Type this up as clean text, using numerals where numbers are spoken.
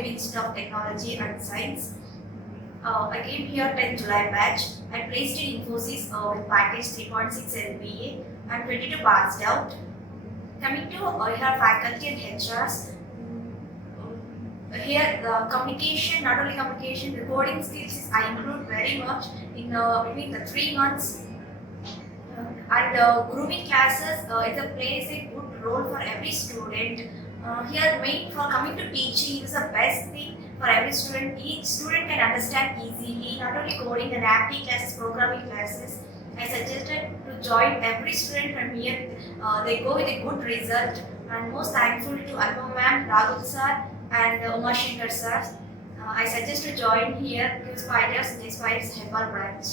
Pallavi Institute of Technology and Science. I came here 10th July batch. I placed in Infosys with package 3.6 LPA. I'm 22 passed out. Coming to here faculty and HRs. Here the communication, not only communication, the coding skills I include very much in between the 3 months. And grooming classes, it plays a good role for every student. Here, main for coming to teaching is the best thing for every student. Each student can understand easily, not only coding and acting classes, programming classes. I suggested to join every student from here. They go with a good result. And most thankful to Alma ma'am, Rahul sir, and Uma Shankar sir. I suggest to join here JSpiders Hebbal Branch.